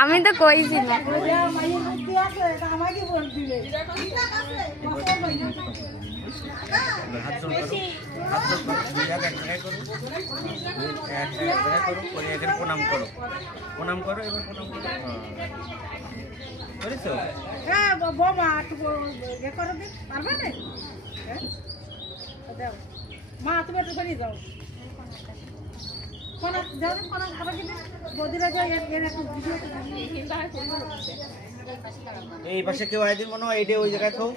আমি তো কইছি না প্রণাম করো প্রণাম করো এবার প্রণাম করো করেছো হ্যাঁ বাবা ইয়ে করো দিন পারবে না দাও মা তুমি একটু করে যাও কোন যাও দিন কোন খাবার দিবে বদিরা যাও এর একটু ভিডিও এই পাশে কেউ আইদিন মনে হয় এইটা ওই জায়গায় থাও